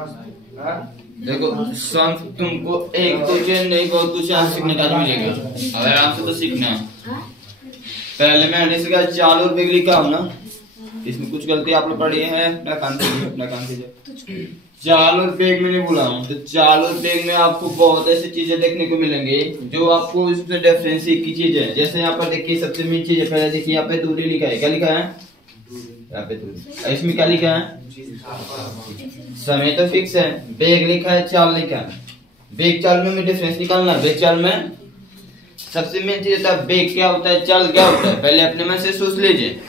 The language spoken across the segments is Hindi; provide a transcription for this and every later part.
देखो तुमको एक तो नहीं बहुत कुछ यहाँ सीखने का मिलेगा, अगर आपसे तो सीखना है। पहले मैंने सीखा चाल और बेग लिखा हूँ ना, इसमें कुछ गलती आप लोग पढ़ी है, अपना काम कीजिए। चाल और बेग मैंने बोला हूँ, तो चाल और बेग में आपको बहुत ऐसी चीजें देखने को मिलेंगी जो आपको इसमें डिफरेंस की चीज है। जैसे यहाँ पर देखिए सबसे मेन चीज है, पहले देखिए यहाँ पे दूरी लिखा है, क्या लिखा है यहाँ पे दूरी, इसमें क्या लिखा है समय तो फिक्स है, बेग लिखा है चाल लिखा है। बेग चाल में डिफरेंस निकालना है। बेग चाल में सबसे मेन चीज होता है बेग क्या होता है, चाल क्या होता है, पहले अपने मन से सोच लीजिए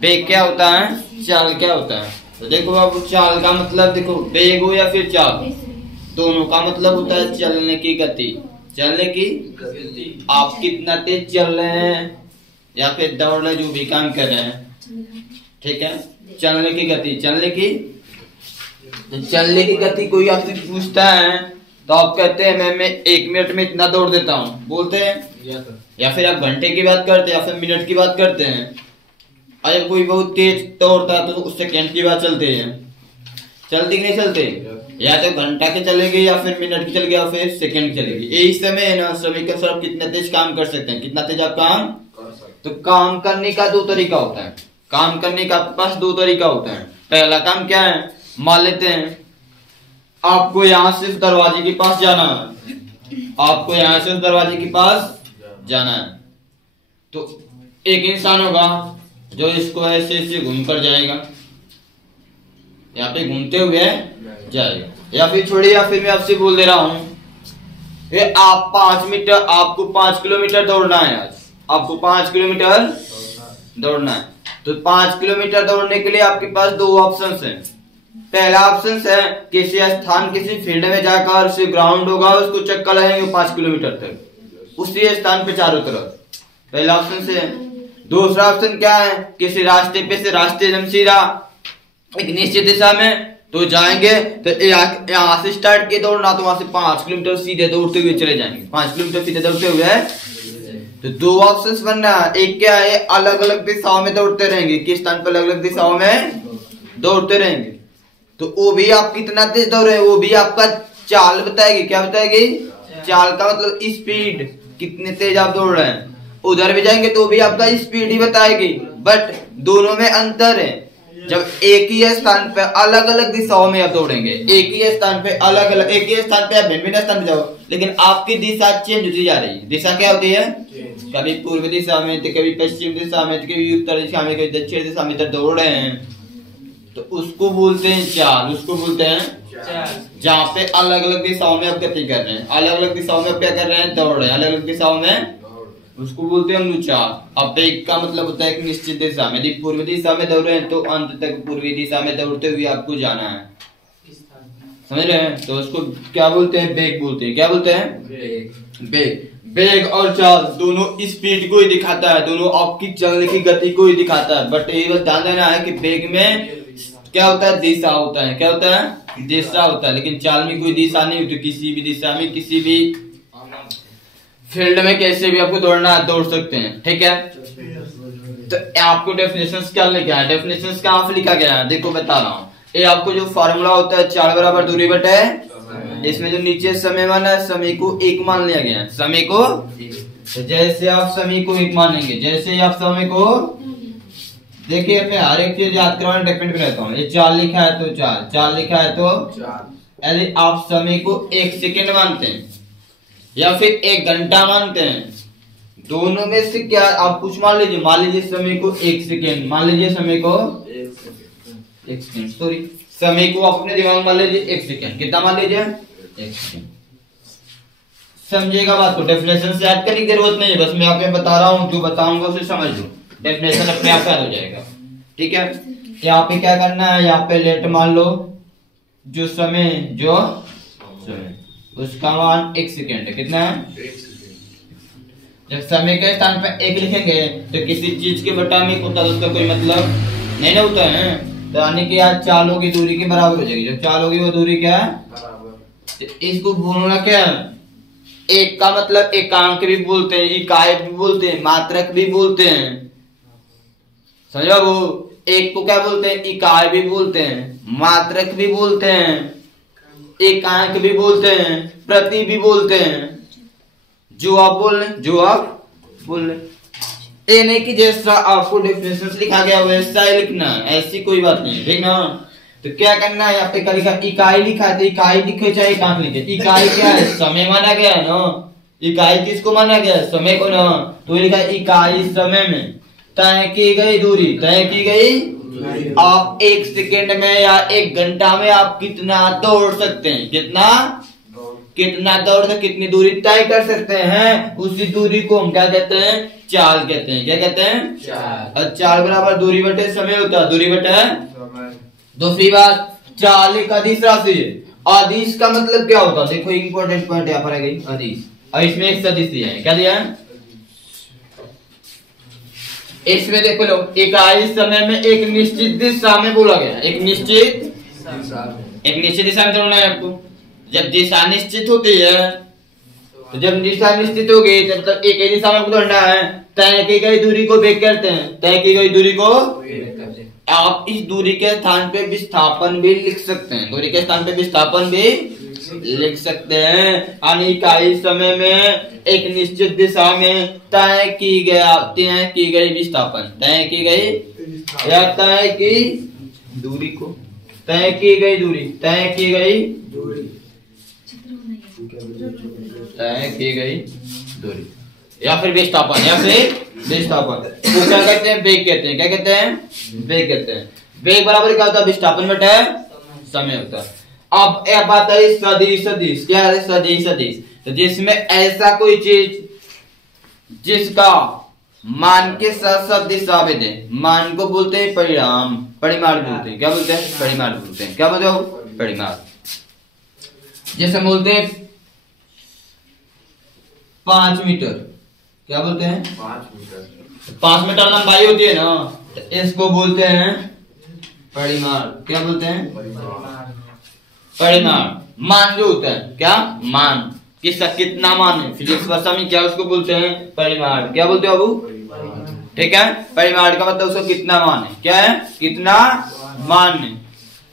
बेग क्या होता है, चाल क्या होता है। तो देखो बाबू चाल का मतलब देखो बेग हो या फिर चाल, दोनों का मतलब होता है चलने की गति। चलने की गति, आप कितना तेज चल रहे हैं या फिर दौड़ रहे, जो भी काम कर रहे हैं, ठीक है। चलने की गति, चलने की, तो चलने की गति कोई आपसे पूछता है तो आप कहते हैं मैं 1 मिनट में इतना दौड़ देता हूँ, बोलते हैं, या फिर आप घंटे की बात करते हैं या फिर मिनट की बात करते हैं। अगर कोई बहुत तेज दौड़ता है तो उस सेकंड की बात चलते हैं, चलती कि नहीं चलते, या तो घंटा के चलेंगे या फिर मिनट की चलेगी या फिर सेकंड की चलेगी। यही समय है ना, समय के साथ कितना तेज काम कर सकते हैं, कितना तेज आप काम, तो काम करने का 2 तरीका होता है। काम करने का आपके पास 2 तरीका होता है। पहला काम क्या है, मान लेते हैं आपको यहाँ से दरवाजे के पास जाना है, आपको यहाँ से दरवाजे के पास जाना है, तो एक इंसान होगा जो इसको ऐसे ऐसे घूम कर जाएगा, यहाँ पे घूमते हुए जाएगा। या फिर छोड़िए, या फिर मैं आपसे बोल दे रहा हूँ ये आप 5 मीटर, आपको 5 किलोमीटर दौड़ना है आज, आपको 5 किलोमीटर दौड़ना है। तो 5 किलोमीटर दौड़ने के लिए आपके पास 2 ऑप्शंस हैं। पहला ऑप्शन है किसी स्थान, किसी फील्ड में जाकर उसे ग्राउंड होगा, उसको चक्कर लगाएंगे 5 किलोमीटर तक उसी स्थान पे चारों तरफ, पहला ऑप्शन है। दूसरा ऑप्शन क्या है, किसी रास्ते पे से रास्ते सीधा एक निश्चित दिशा में तो जाएंगे, तो यहाँ से स्टार्ट किए दौड़ना तो वहां से 5 किलोमीटर सीधे दौड़ते हुए चले जाएंगे, 5 किलोमीटर सीधे दौड़ते हुए। तो 2 ऑप्शंस बनना है। एक क्या है, अलग अलग दिशाओं में दौड़ते रहेंगे, किस स्थान पर अलग अलग दिशाओं में दौड़ते रहेंगे, तो वो भी आप कितना तेज दौड़ रहे हैं वो भी आपका चाल बताएगी। क्या बताएगी, चाल का मतलब स्पीड, कितने तेज आप दौड़ रहे हैं। उधर भी जाएंगे तो भी आपका स्पीड ही बताएगी, बट दोनों में अंतर है। जब एक ही स्थान पे अलग अलग दिशाओं में आप दौड़ेंगे, एक ही स्थान पे अलग अलग, एक ही स्थान पे आप भिन्न स्थान पे जाओ, लेकिन आपकी दिशा चेंज होती जा रही है। दिशा क्या होती है, कभी पूर्व दिशा में तो कभी पश्चिम दिशा में तो कभी उत्तर दिशा में कभी दक्षिण दिशा में दौड़ रहे हैं, तो उसको बोलते हैं चाल, उसको बोलते हैं जहाँ पे अलग अलग दिशाओं में आप गति कर रहे हैं, अलग अलग दिशाओं में आप क्या कर रहे हैं, दौड़ रहे हैं अलग अलग दिशाओं में, उसको बोलते हैं हम चाल। अब बेग का मतलब होता है एक निश्चित दिशा में, यदि पूर्व दिशा में दौड़ रहे हैं तो अंत तक पूर्वी दिशा में दौड़ते हुए आपको जाना है, समझ रहे हैं। तो उसको क्या बोलते हैं, बेग बोलते हैं। क्या बोलते हैं, बेग। बेग और चाल दोनों स्पीड को ही दिखाता है, दोनों आपकी चलने की गति को ही दिखाता है, बट ये बस ध्यान देना है कि बेग में क्या होता है, दिशा होता है। क्या होता है, दिशा होता है, लेकिन चाल में कोई दिशा नहीं होती। किसी भी दिशा में, किसी भी फील्ड में, कैसे भी आपको दौड़ना है दौड़ सकते हैं, ठीक है। तो आपको डेफिनेशंस क्या लिखा है, डेफिनेशंस कहाँ पे लिखा गया है, देखो बता रहा हूँ। ये आपको जो फार्मूला होता है चाल बराबर दूरी बटे, इसमें जो नीचे समय माना है, समय को 1 मान लिया गया है, समय को। तो जैसे आप समय को 1 मानेंगे, जैसे आप समय को, देखिए मैं हर एक चीज याद करवाने डिपेंड रहता हूँ। ये चाल लिखा है तो चाल, चाल लिखा है तो यदि आप समय को 1 सेकेंड मानते हैं या फिर 1 घंटा मानते हैं, दोनों में से क्या आप कुछ मान लीजिए, मान लीजिए समय को 1 सेकेंड, मान लीजिए समय को 1 सेकेंड, सॉरी समय को आप अपने दिमाग में मान लीजिए 1 सेकेंड, कितना मान लीजिए 1 सेकेंड। समझेगा बात को, डेफिनेशन से याद करने की जरूरत नहीं है, बस मैं आपको बता रहा हूँ, जो बताऊंगा उसे समझ लो, डेफिनेशन अपने आप याद हो जाएगा, ठीक है। यहाँ पे क्या करना है, यहाँ पे लेट मान लो, जो समय, जो समय उसका मान 1 सेकेंड है, कितना है। जब समय के स्थान पर 1 लिखेंगे तो किसी चीज के बटा में होता है, उसका कोई मतलब नहीं ना होता है, तो यानी कि आज चालों की दूरी के बराबर हो जाएगी। जब चाल होगी वो दूरी क्या है, तो इसको बोलना क्या है, एक का मतलब एकांक भी बोलते हैं, इकाई भी बोलते हैं, मात्रक भी बोलते हैं, समझो। वो एक को क्या बोलते हैं? इकाई भी बोलते हैं, मात्रक भी बोलते हैं, एकांक भी बोलते हैं, प्रति भी बोलते हैं। जो आप बोल रहे ये नहीं कि जैसा आपको डेफिनेशन लिखा गया वैसा ही लिखना, ऐसी कोई बात नहीं, ठीक ना। तो क्या करना है, यहाँ पे क्या लिखा? इकाई लिखा है तो इकाई लिखे चाहे एकांक लिखे। इकाई क्या है? समय माना गया है ना। इकाई किसको माना गया है? समय को ना। तो लिखा है इकाई समय में तय की गई दूरी, तय की गई। आप 1 सेकेंड में या 1 घंटा में आप कितना दौड़ सकते हैं, कितना दौड़ से कितनी दूरी तय कर सकते हैं, उसी दूरी को हम क्या कहते हैं? चाल कहते हैं। क्या कहते हैं? चाल। और चाल बराबर दूरी बटे समय होता है, दूरी बटे समय। दूसरी बात, चाल एक अदिश राशि है। अदिश का मतलब क्या होता है? देखो इंपॉर्टेंट पॉइंट यहाँ पर आ गई, अदिश। और इसमें एक सदिश दिया है, क्या दिया है? इसमें देखो लो, इकाई समय में एक निश्चित दिशा में बोला गया, एक निश्चित दिशा में दौड़ना है आपको। जब दिशा निश्चित होती है, तो जब दिशा निश्चित हो गई तब तक एक ही दिशा में दौड़ना है। तय की गई दूरी को वेग कहते हैं, तय की गई दूरी को। आप इस दूरी के स्थान पे विस्थापन भी लिख सकते हैं, दूरी के स्थान पे विस्थापन भी लिख सकते हैं। यानी इकाई समय में एक निश्चित दिशा में तय की गई विस्थापन, तय की गई या तय की दूरी को, तय की गई दूरी, तय की गई दूरी या फिर विस्थापन, या फिर विस्थापन को क्या कहते हैं? वेग कहते हैं। क्या कहते हैं? वेग कहते हैं। वेग बराबर क्या होता है? विस्थापन बटे समय होता है। अब यह बात है सदिश। क्या है सदिश? तो जिसमें ऐसा कोई चीज जिसका मान के साथ साथ दिशा भेद है, मान को बोलते हैं परिमाण बोलते हैं। क्या बोलते हैं? परिमाण बोलते हैं। क्या बोलते हो? परिमाण। जैसे बोलते हैं 5 मीटर, क्या बोलते हैं? 5 मीटर लंबाई होती है ना, तो इसको बोलते हैं परिमाण। क्या बोलते हैं? परिमाण। मान जो होता है, क्या मान, किसका कितना मान है, फिजिक्स भाषा में क्या उसको बोलते हैं? परिमाण। क्या बोलते हो बाबू? ठीक है, परिमाण का मतलब उसको कितना मान है। क्या है? कितना मान है,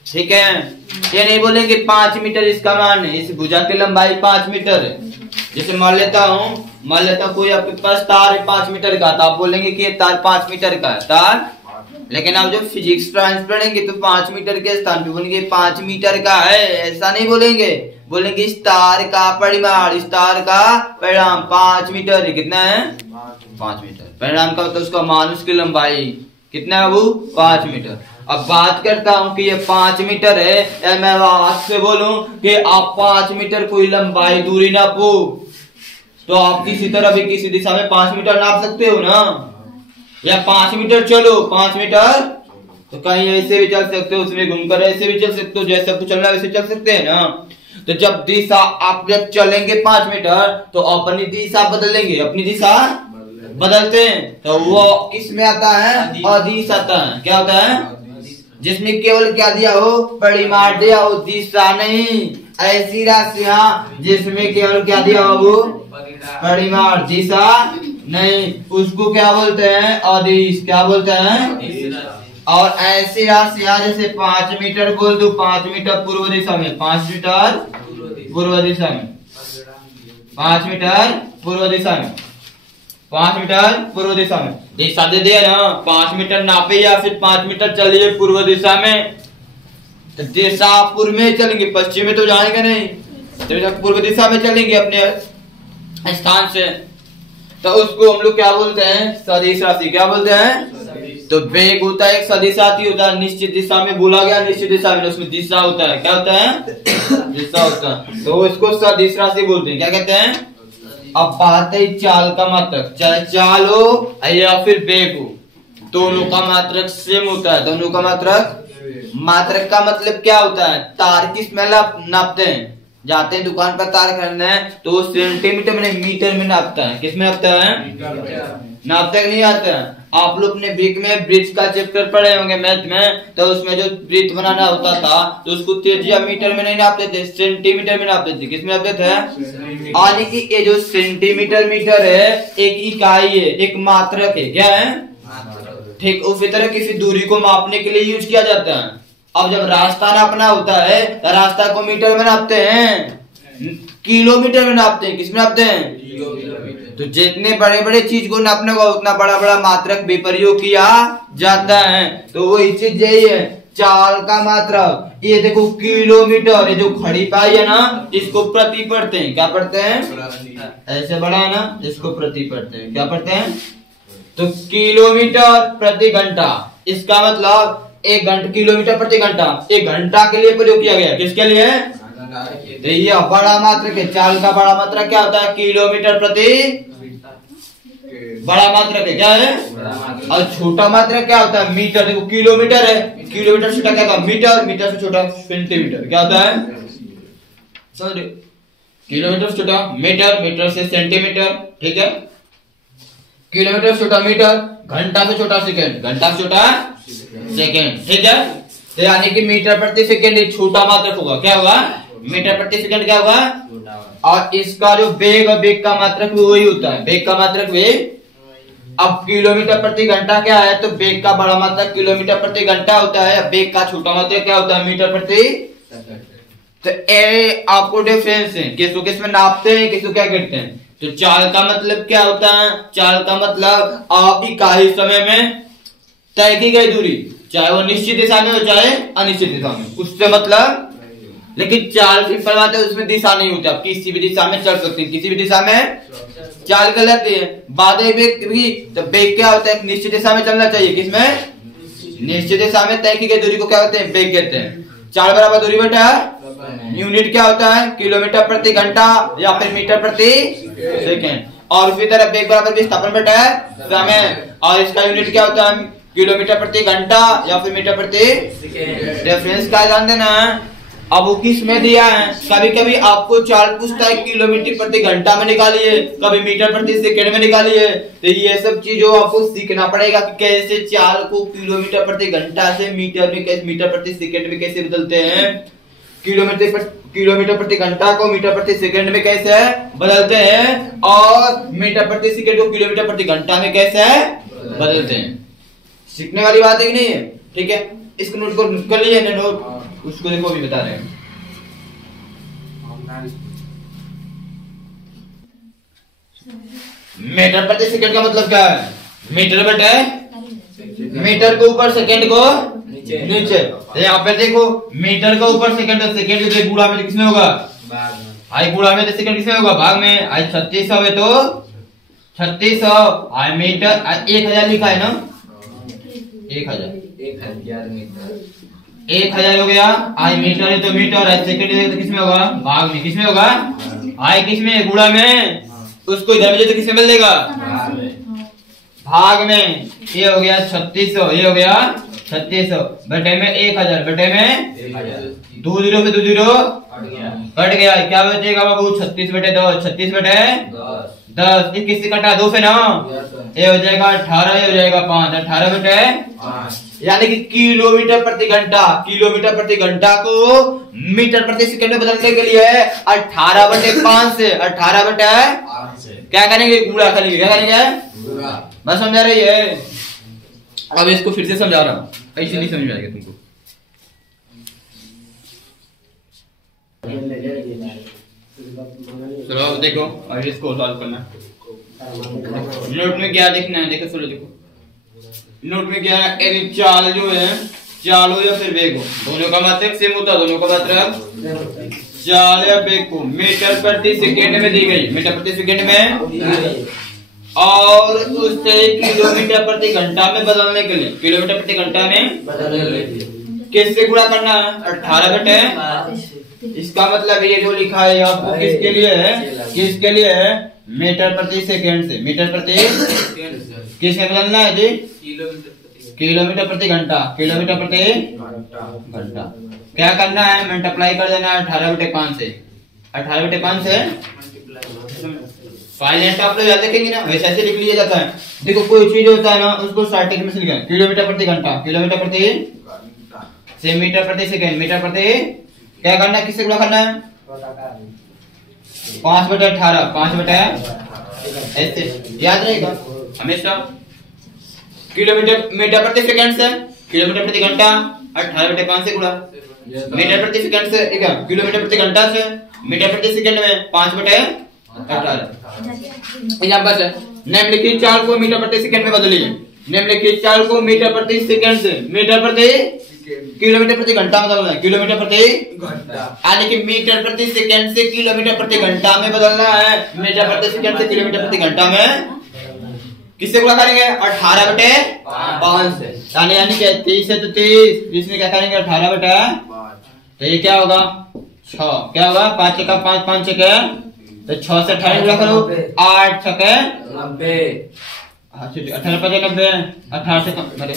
ठीक है। ये नहीं बोलेंगे 5 मीटर इसका मान है, इस भुजा की लंबाई 5 मीटर है। जैसे मान लेता हूँ कोई आपके पास तार है 5 मीटर का, तो आप बोलेंगे कि ये तार 5 मीटर का है तार। लेकिन आप जब फिजिक्स साइंस पढ़ेंगे तो 5 मीटर के स्थान पे बोलेंगे 5 मीटर का है, ऐसा नहीं बोलेंगे। बोलेंगे इस तार का परिमाण, इस तार का परिमाण 5 मीटर है। कितना है? 5 मीटर। परिमाण का मतलब उसका मान, उसकी लंबाई कितना है वो? 5 मीटर। अब बात करता हूँ कि ये 5 मीटर है, या मैं हाथ से बोलूं कि आप 5 मीटर कोई लंबाई दूरी नापो, तो आप किसी तरह भी किसी दिशा में 5 मीटर नाप सकते हो ना। या 5 मीटर चलो, 5 मीटर तो कहीं ऐसे भी चल सकते हो, उसमें घूमकर ऐसे भी चल सकते हो, जैसे आपको चलना वैसे चल सकते हैं ना। तो जब दिशा आप जब चलेंगे 5 मीटर तो अपनी दिशा बदलेंगे, अपनी दिशा बदलते हैं, तो वो किस में आता है? अदिश आता है। क्या होता है? जिसमें केवल क्या दिया हो? परिमाण दिया हो, दिशा नहीं। ऐसी राशियां जिसमें केवल क्या दिया हो? वो परिमाण, दिशा नहीं, उसको क्या बोलते हैं? अदिश। क्या बोलते हैं? और ऐसी राशियां जैसे 5 मीटर बोल दो, 5 मीटर पूर्व दिशा में, 5 मीटर पूर्व दिशा में, 5 मीटर पूर्व दिशा में, 5 मीटर पूर्व दिशा में दिशा दे दिया ना। 5 मीटर नापे या फिर 5 मीटर चलिए पूर्व दिशा में, तो दिशा पूर्व में चलेंगे, पश्चिम में तो जाएंगे नहीं, तो पूर्व दिशा में चलेंगे अपने स्थान से, तो उसको हम लोग क्या बोलते हैं? सदिश राशि। क्या बोलते हैं? तो वेग होता है एक सदिश राशि होता है, निश्चित दिशा में बोला गया, निश्चित दिशा में उसमें दिशा होता है। क्या होता है? दिशा होता है, तो इसको सदिश राशि बोलते हैं। क्या कहते हैं? अब बात है चाल का मात्रक, चाहे चाल हो या फिर वेग हो, दोनों का मात्रक सेम होता है। दोनों का मात्रक का मतलब क्या होता है? तार किस में नापते हैं? जाते हैं दुकान पर तार खरीदने तो सेंटीमीटर में नहीं, मीटर में नापता है। किस में नापता है? नापते नहीं आता है। आप लोग अपने ब्रिज का चैप्टर पढ़े होंगे मैथ में, तो उसमें जो ब्रिज बनाना होता था तो उसको त्रिज्या मीटर में नहीं नापते थे, सेंटीमीटर में नापते थे। किस में नापते थे? यानी कि ये जो सेंटीमीटर मीटर है एक इकाई है, एक मात्रक है। क्या है? ठीक उसी तरह किसी दूरी को मापने के लिए यूज किया जाता है। अब जब रास्ता नापना होता है तो रास्ता को मीटर में नापते हैं, किलोमीटर में नापते हैं। किस में नापते हैं? किलोमीटर। तो जितने बड़े बड़े चीज को नापने का उतना बड़ा बड़ा मात्रक भी प्रयोग किया जाता है। तो वही चीज यही है, चाल का मात्रक। ये देखो किलोमीटर, ये जो खड़ी पाई है ना इसको प्रति पढ़ते हैं। क्या पढ़ते हैं? ऐसे बड़ा है ना, इसको प्रति पढ़ते हैं। क्या पढ़ते हैं? तो किलोमीटर प्रति घंटा, इसका मतलब एक घंटा, किलोमीटर प्रति घंटा, एक घंटा के लिए प्रयोग किया गया। किसके लिए? तो ये बड़ा मात्रक है। चाल का बड़ा मात्रक क्या होता है? किलोमीटर प्रति बड़ा मात्रक है। क्या है? और छोटा मात्रक क्या होता है? मीटर। देखो किलोमीटर है, किलोमीटर छोटा क्या होता है? मीटर। मीटर से छोटा सेंटीमीटर। क्या होता है? समझ रहे? किलोमीटर से छोटा मीटर, मीटर से सेंटीमीटर। ठीक है, किलोमीटर से छोटा मीटर, घंटा से छोटा सेकंड, घंटा से छोटा सेकंड। ठीक है, तो यानी कि मीटर प्रति सेकंड एक छोटा मात्रक होगा। क्या होगा? मीटर प्रति सेकंड क्या होगा? और इसका जो वेग और वेग का मात्रक भी वही होता है, वेग का मात्रक वेग। अब किलोमीटर प्रति घंटा क्या है? तो वेग का बड़ा मात्रक किलोमीटर प्रति घंटा होता है, वेग का छोटा मात्रक क्या होता है? मीटर प्रति। तो ए आपको डिफरेंस है, किसको किस में नापते हैं, किसको क्या करते हैं। तो चाल का मतलब क्या होता है? चाल का मतलब आप इकाई समय में तय की गई दूरी, चाहे वो निश्चित दिशा में हो चाहे अनिश्चित दिशा में, उससे मतलब। लेकिन चाल सिंपल बात है, उसमें दिशा नहीं होती। आप किसी भी दिशा में चल सकते हैं, किसी भी दिशा में चाल गलत है। बाधे वेग भी, तो वेग क्या होता है? निश्चित दिशा में चलना चाहिए। किसमें? निश्चित दिशा में तय की गई दूरी को क्या कहते हैं? वेग कहते हैं। चाल बराबर दूरी बटा यूनिट क्या होता है? किलोमीटर प्रति घंटा या फिर मीटर प्रति सेकेंड। और उसी तरह वेग बराबर विस्थापन बटा समय, और इसका यूनिट क्या होता है? किलोमीटर प्रति घंटा या फिर मीटर प्रति रेफरेंस का ध्यान देना है। अब वो किस में दिया है? कभी कभी आपको चाल पूछता है किलोमीटर प्रति घंटा में निकालिए, कभी मीटर प्रति सेकंड में निकालिए। तो ये सब चीजों आपको सीखना पड़ेगा कि कैसे चाल को किलोमीटर प्रति घंटा से मीटर में कैसे, मीटर प्रति सेकंड में कैसे बदलते हैं, किलोमीटर प्रति घंटा को मीटर प्रति सेकंड में कैसे बदलते हैं, और मीटर प्रति सेकंड को किलोमीटर प्रति घंटा में कैसे बदलते हैं। सीखने वाली बात है कि नहीं है? ठीक है, इसको नोट को कर लिए ना, नोट उसको देखो अभी बता रहे हैं। मीटर प्रति सेकंड का मतलब क्या है? मीटर बटे मीटर के ऊपर सेकंड को नीचे। यहाँ पे देखो मीटर के ऊपर सेकंड, सेकंड जो गुणा में किसमें होगा? आई गुणा में, तो सेकंड किसमें होगा? भाग में। आई 3600 है तो 3600, आई मीटर 1000 लिखा है ना, 1000 हो गया। आई मीटर है तो मीटर, आई सेकंड है तो किसमें होगा? भाग में। किसमें होगा? आई किसमें? गुणा में। उसको इधर में तो किसमें बदलेगा? भाग में। ये हो गया 3600, ये हो गया 3600 बटे में 1000, बटे में 2 जीरो पे 2 जीरो कट गया। क्या बचेगा बाबू? 36 बटे 10, 36 बटे 10। ये किससे कटा? 2 से ना। ये हो जाएगा 18, ये हो जाएगा 5, 18 बटे 5। यानी कि किलोमीटर प्रति घंटा, किलोमीटर प्रति घंटा को मीटर प्रति सेकंड में बदलने के लिए 18 बटे 5 से 18 बटे क्या करेंगे? गुणा करेंगे। क्या करेंगे? बस समझा रही है? अब इसको फिर से समझा रहा हूं, ऐसे नहीं समझ में आएगा तुमको। चलो देखो, अब इसको सॉल्व करना। नोट में क्या देखना है? देखो चलो, देखो नोट में क्या है? यदि चाल जो है, चाल हो या फिर वेग हो, दोनों का मात्रक सेम होता है। दोनों का मात्रक चाल या वेग को मीटर प्रति सेकंड में दी गई, मीटर प्रति सेकंड में, और उससे किलोमीटर प्रति घंटा में बदलने के लिए, किलोमीटर प्रति घंटा में किससे गुणा करना है? 18 बटे। इसका मतलब ये जो लिखा है आपको किसके लिए है? किसके लिए है? मीटर प्रति सेकंड से मीटर प्रति किसमें बदलना है जी? किलोमीटर प्रति घंटा, किलोमीटर प्रति घंटा। क्या करना है? मल्टीप्लाई कर देना है 18 बटे 5 से, 18 बटे 5 से। फाइलेंट आप लोग याद रखेंगे ना, वैसे ऐसे लिख लिया जाता है। देखो कोई चीज होता है ना, उसको स्टार्टिंग में से लिखा किलोमीटर प्रति घंटा, किलोमीटर प्रति से मीटर प्रति सेकंड, मीटर प्रति क्या करना है? किससे गुणा करना है? 5 बटे 18, 5 बटे ऐसे याद रहेगा हमेशा। मीटर प्रति सेकंड से किलोमीटर प्रति घंटा 18/5 से गुणा मीटर प्रति सेकंड से ठीक है, किलोमीटर प्रति घंटा से मीटर प्रति सेकंड में 5/18। एग्जांपल है निम्नलिखित चाल को मीटर प्रति सेकंड में बदलिए। निम्नलिखित चाल को मीटर प्रति सेकंड से मीटर प्रति किलोमीटर प्रति घंटा में बदलना है। किलोमीटर प्रति घंटा यानी कि मीटर प्रति सेकंड से किलोमीटर प्रति घंटा में बदलना है। मीटर प्रति सेकंड से किलोमीटर प्रति घंटा में किससे गुणा करेंगे 18/5 से, यानी कि 30 से तो 30, इसमें क्या करेंगे 18/5, तो ये क्या होगा 6, क्या होगा 5 का 5 5 6 तो 6 से 18 गुणा करो 8 6 90, 18 5 90, 18 से कम अरे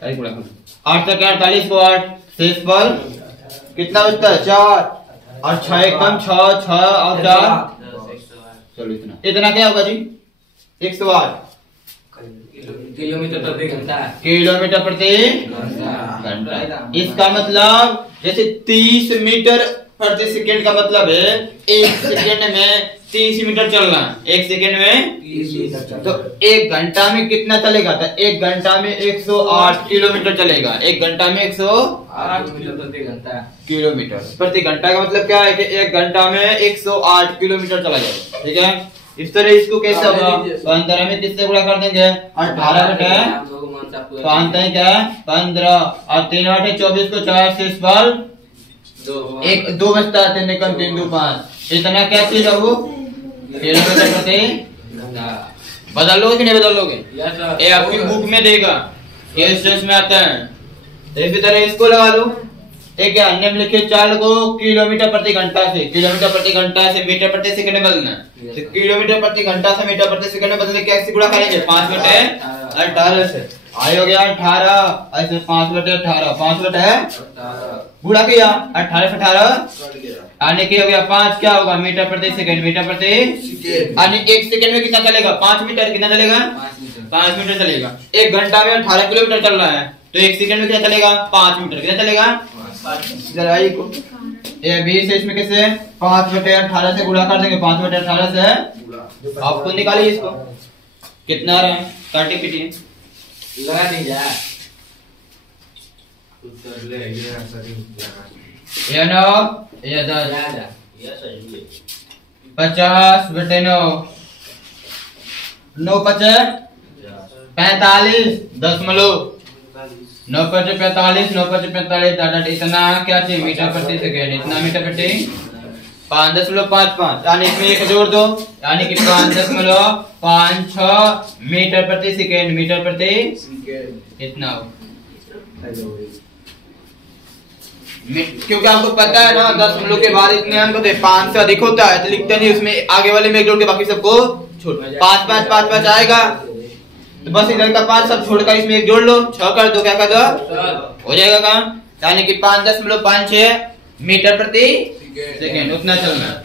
18 गुणा करो 8 से 48 को 8 शेष पर कितना बचता है 4 और 6 कम 6 और 4 चलो इतना क्या होगा जी 108 किलोमीटर प्रति घंटा। किलोमीटर प्रति घंटा। इसका मतलब जैसे 30 मीटर प्रति सेकंड का मतलब है 1 सेकंड में 30 मीटर चलना है। 1 सेकंड में 30 तो 1 घंटा में कितना चलेगा, तो 1 घंटा में 108 किलोमीटर चलेगा। 1 घंटा में 108 मीटर प्रति घंटा। किलोमीटर प्रति घंटा का मतलब क्या है कि 1 घंटा में 108 किलोमीटर चला जाएगा। ठीक है, इस तरह इसको कैसे होगा, तो अंतर में किससे गुणा कर देंगे 18/5 तो अंत है क्या 15 और 3 8 24 को 4 से इस पर 2 बचता है 3 कम 3 2 5। इतना क्या चीज है वो किलोमीटर प्रति बदल लोगे कि नहीं बदल लोगे, ये आपकी बुक में देगा, ये स्टेज में आता है। इसी तरह इसको लगा लो एक निम्नलिखित चाल को किलोमीटर प्रति घंटा से मीटर प्रति सेकंड में बदलना है। तो किलोमीटर प्रति घंटा से मीटर प्रति सेकंड में बदलने कैसे गुणा करेंगे 5/18 से आई हो गया 18 ऐसे 5/18 5/18 गुणा किया 18 से 18 आने की हो गया 5 क्या होगा मीटर प्रति सेकंड यानी 1 सेकंड में कितना चलेगा 5 मीटर कितना चलेगा 5 मीटर चलेगा। 1 घंटा में 18 किलोमीटर चल रहा है तो 1 सेकंड में कितना चलेगा 5 मीटर कितना चलेगा। जरा ये 20 है इसमें कैसे 5/18 से गुणा कर देंगे 5/18 से आपको निकालिए इसको कितना आ रहा है 30 पीटी लगा दीजिए ये 9 ये 10 50/9 9 5 45 दशमलव 9 5 45 9 5 45 इतना क्या चाहिए मीटर प्रति सेकंड इतना मीटर प्रति 5.55 यानी इसमें एक जोड़ दो यानी कि 5.56 मीटर प्रति सेकंड मीटर प्रति इतना हो। क्योंकि आपको पता है ना 10 के बाद इतने अंक होते 5 से अधिक होता है तो लिखते नहीं उसमें आगे वाले में एक जोड़ के बाकी सबको छोड़ 5 5 5 5 आएगा तो बस इधर का 5 सब छोड़कर इसमें एक जोड़ लो 6 कर दो क्या कर दो हो जाएगा काम यानी कि 5.56 मीटर प्रति सेकंड उतना चलना है।